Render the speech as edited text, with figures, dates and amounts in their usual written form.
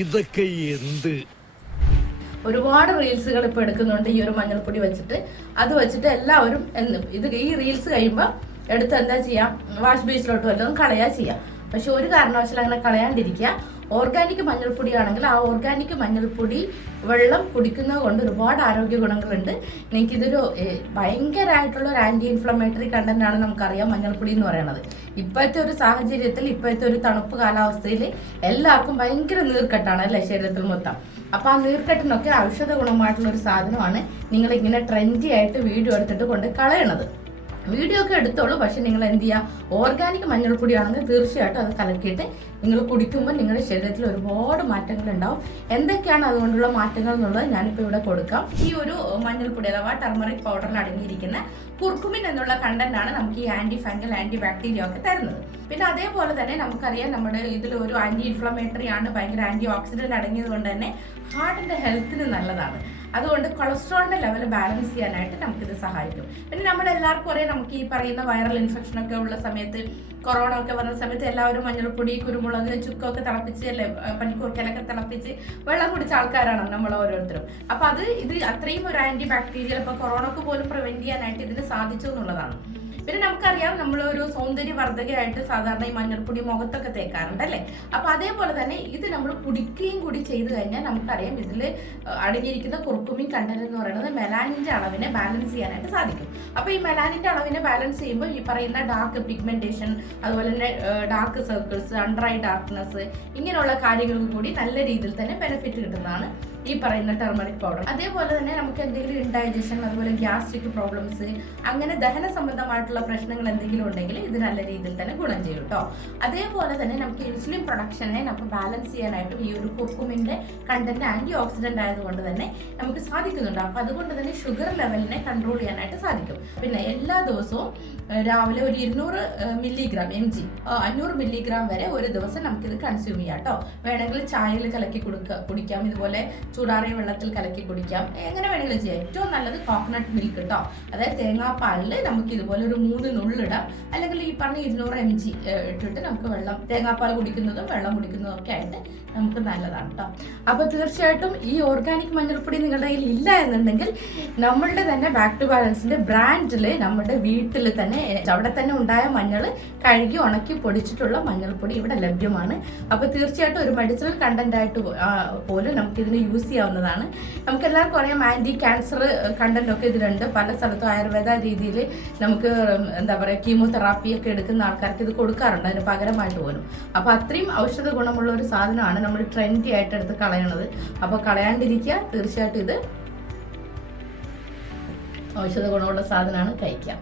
ഇതൊക്കെ എന്ത്? ഒരുപാട് റീൽസുകൾ ഇപ്പോൾ എടുക്കുന്നുണ്ട് ഈ ഒരു മഞ്ഞൾപ്പൊടി വെച്ചിട്ട്. അത് വെച്ചിട്ട് എല്ലാവരും ഈ റീൽസ് കഴിയുമ്പോൾ എടുത്ത് എന്താ ചെയ്യാം, വാഷ് ബേസിലോട്ട് വല്ലതും കളയാ ചെയ്യാം. പക്ഷെ ഒരു കാരണവശാലും അങ്ങനെ കളയാണ്ടിരിക്കുക. ഓർഗാനിക് മഞ്ഞൾപ്പൊടിയാണെങ്കിൽ ആ ഓർഗാനിക് മഞ്ഞൾപ്പൊടി വെള്ളം കുടിക്കുന്നത് കൊണ്ട് ഒരുപാട് ആരോഗ്യ ഗുണങ്ങളുണ്ട്. എനിക്കിതൊരു ഭയങ്കരമായിട്ടുള്ള ഒരു ആൻറ്റി ഇൻഫ്ലമേറ്ററി കണ്ടന്റ് ആണ് നമുക്കറിയാം മഞ്ഞൾപ്പൊടി എന്ന് പറയുന്നത്. ഇപ്പോഴത്തെ ഒരു സാഹചര്യത്തിൽ, ഇപ്പോഴത്തെ ഒരു തണുപ്പ് കാലാവസ്ഥയിൽ എല്ലാവർക്കും ഭയങ്കര നീർക്കെട്ടാണ് അല്ലേ ശരീരത്തിൽ മൊത്തം. അപ്പോൾ ആ നീർക്കെട്ടിനൊക്കെ ഔഷധ ഗുണമായിട്ടുള്ള ഒരു സാധനമാണ് നിങ്ങൾ ഇങ്ങനെ ട്രെൻഡി ആയിട്ട് വീഡിയോ എടുത്തിട്ട് കൊണ്ട് കളയണത്. വീഡിയോ ഒക്കെ എടുത്തോളൂ, പക്ഷെ നിങ്ങൾ എന്ത് ചെയ്യുക, ഓർഗാനിക് മഞ്ഞൾപ്പൊടിയാണെങ്കിൽ തീർച്ചയായിട്ടും അത് കലക്കിയിട്ട് നിങ്ങൾ കുടിക്കുമ്പോൾ നിങ്ങളുടെ ശരീരത്തിൽ ഒരുപാട് മാറ്റങ്ങൾ ഉണ്ടാവും. എന്തൊക്കെയാണ് അതുകൊണ്ടുള്ള മാറ്റങ്ങൾ എന്നുള്ളത് ഞാനിപ്പോൾ ഇവിടെ കൊടുക്കാം. ഈ ഒരു മഞ്ഞൾപ്പൊടി അഥവാ ടർമറിക് പൗഡറിൽ അടങ്ങിയിരിക്കുന്ന കുർക്കുമിൻ എന്നുള്ള കണ്ടന്റ് ആണ് നമുക്ക് ഈ ആന്റി ഫംഗൽ ആന്റി ബാക്ടീരിയ ഒക്കെ തരുന്നത്. പിന്നെ അതേപോലെ തന്നെ നമുക്കറിയാം നമ്മുടെ ഇതിൽ ഒരു ആന്റി ഇൻഫ്ലമേറ്ററി ആണ്, ഭയങ്കര ആന്റി ഓക്സിഡന്റ് അടങ്ങിയത് കൊണ്ട് തന്നെ ഹാർട്ടിന്റെ ഹെൽത്തിന് നല്ലതാണ്. അതുകൊണ്ട് കൊളസ്ട്രോളിന്റെ ലെവൽ ബാലൻസ് ചെയ്യാനായിട്ട് നമുക്കിത് സഹായിക്കും. പിന്നെ നമ്മളെല്ലാവർക്കും അറിയാം, നമുക്ക് ഈ പറയുന്ന വൈറൽ ഇൻഫെക്ഷൻ ഒക്കെ ഉള്ള സമയത്ത്, കൊറോണ ഒക്കെ വന്ന സമയത്ത് എല്ലാവരും മഞ്ഞൾപ്പൊടി, കുരുമുളക്, ചുക്കൊക്കെ തിളപ്പിച്ച് അല്ലെ, പനിക്കൂർക്കലൊക്കെ തിളപ്പിച്ച് വെള്ളം കുടിച്ച ആൾക്കാരാണ് നമ്മൾ ഓരോരുത്തരും. അപ്പൊ ഇത് അത്രയും ഒരു ആന്റി ബാക്ടീരിയൽ ഇപ്പൊ കൊറോണക്ക് പോലും പ്രിവെന്റ് ചെയ്യാനായിട്ട് ഇതിന് സാധിച്ചു എന്നുള്ളതാണ്. പിന്നെ നമുക്കറിയാം, നമ്മളൊരു സൗന്ദര്യവർദ്ധകയായിട്ട് സാധാരണ ഈ മഞ്ഞൾപ്പൊടി മുഖത്തൊക്കെ തേക്കാറുണ്ട് അല്ലേ. അപ്പൊ അതേപോലെ തന്നെ ഇത് നമ്മൾ കുടിക്കുകയും കൂടി ചെയ്തു കഴിഞ്ഞാൽ നമുക്കറിയാം ഇതിൽ അടങ്ങിയിരിക്കുന്ന കുർക്കുമിൻ കണ്ടന്റ് എന്ന് പറയുന്നത് മെലാനിന്റെ അളവിനെ ബാലൻസ് ചെയ്യാനായിട്ട് സാധിക്കും. അപ്പൊ ഈ മെലാനിന്റെ അളവിനെ ബാലൻസ് ചെയ്യുമ്പോൾ ഈ പറയുന്ന ഡാർക്ക് പിഗ്മെന്റേഷൻ, അതുപോലെ തന്നെ dark circles, under eye darkness, ഇങ്ങനെയുള്ള കാര്യങ്ങൾക്ക് കൂടി നല്ല രീതിയിൽ തന്നെ ബെനിഫിറ്റ് കിട്ടുന്നതാണ് ഈ പറയുന്ന ടർമറിക് പൗഡർ. അതേപോലെ തന്നെ നമുക്ക് എന്തെങ്കിലും ഇൻഡൈജഷൻ, അതുപോലെ ഗ്യാസ്ട്രിക് പ്രോബ്ലംസ്, അങ്ങനെ ദഹന സംബന്ധമായിട്ടുള്ള പ്രശ്നങ്ങൾ എന്തെങ്കിലും ഉണ്ടെങ്കിൽ ഇത് നല്ല രീതിയിൽ തന്നെ ഗുണം ചെയ്യും കേട്ടോ. അതേപോലെ തന്നെ നമുക്ക് ഇൻസുലിൻ പ്രൊഡക്ഷനെ നമുക്ക് ബാലൻസ് ചെയ്യാനായിട്ടും ഈ ഒരു കുർക്കുമിന്റെ കണ്ടന്റ് ആന്റി ഓക്സിഡന്റ് ആയതുകൊണ്ട് തന്നെ നമുക്ക് സാധിക്കുന്നുണ്ട്. അപ്പൊ അതുകൊണ്ട് തന്നെ ഷുഗർ ലെവലിനെ കൺട്രോൾ ചെയ്യാനായിട്ട് സാധിക്കും. പിന്നെ എല്ലാ ദിവസവും രാവിലെ ഒരു 200 മില്ലിഗ്രാം mg 500 മില്ലിഗ്രാം വരെ ഒരു ദിവസം നമുക്കിത് കൺസ്യൂം ചെയ്യാം കേട്ടോ. വേണമെങ്കിൽ ചായയിൽ കലക്കി കുടിക്കാം, ഇതുപോലെ ചൂടാറിയ വെള്ളത്തിൽ കലക്കി കുടിക്കാം, എങ്ങനെ വേണമെങ്കിലും ചെയ്യാം. ഏറ്റവും നല്ലത് കോക്കനട്ട് മിൽക്ക് കേട്ടോ, അതായത് തേങ്ങാപ്പാലിൽ നമുക്ക് ഇതുപോലെ ഒരു 3 നുള്ളിടാം, അല്ലെങ്കിൽ ഈ പറഞ്ഞ 200 mg ഇട്ടിട്ട് നമുക്ക് തേങ്ങാപ്പാൽ കുടിക്കുന്നതും വെള്ളം കുടിക്കുന്നതും ഒക്കെ ആയിട്ട് നമുക്ക് നല്ലതാണ് കേട്ടോ. അപ്പൊ തീർച്ചയായിട്ടും ഈ ഓർഗാനിക് മഞ്ഞൾപ്പൊടി നിങ്ങളുടെ കയ്യിൽ ഇല്ല എന്നുണ്ടെങ്കിൽ നമ്മളുടെ തന്നെ ബാക്ക് ടു ബാലൻസിന്റെ ബ്രാൻഡില് നമ്മുടെ വീട്ടിൽ തന്നെ അവിടെ തന്നെ ഉണ്ടായ മഞ്ഞൾ കഴുകി ഉണക്കി പൊടിച്ചിട്ടുള്ള മഞ്ഞൾപ്പൊടി ഇവിടെ ലഭ്യമാണ്. അപ്പൊ തീർച്ചയായിട്ടും ഒരു മെഡിസിനൽ കണ്ടന്റ് ആയിട്ട് പോലും നമുക്ക് ഇതിന് യൂസ് ചെയ്യാവുന്നതാണ്. നമുക്ക് എല്ലാവർക്കും അറിയാം ആന്റി ക്യാൻസർ കണ്ടന്റ് ഒക്കെ ഇതിലുണ്ട്. പല സ്ഥലത്തും ആയുർവേദ രീതിയിൽ നമുക്ക് എന്താ പറയുക, കീമോതെറാപ്പി ഒക്കെ എടുക്കുന്ന ആൾക്കാർക്ക് ഇത് കൊടുക്കാറുണ്ട് അതിന് പകരമായിട്ട് പോലും. അപ്പൊ അത്രയും ഔഷധ ഗുണമുള്ള ഒരു സാധനമാണ് നമ്മൾ ട്രെൻഡി ആയിട്ട് എടുത്ത് കളയണത്. അപ്പൊ കളയാണ്ടിരിക്കുക, തീർച്ചയായിട്ടും ഇത് ഔഷധ ഗുണമുള്ള സാധനമാണ്, കഴിക്കാം.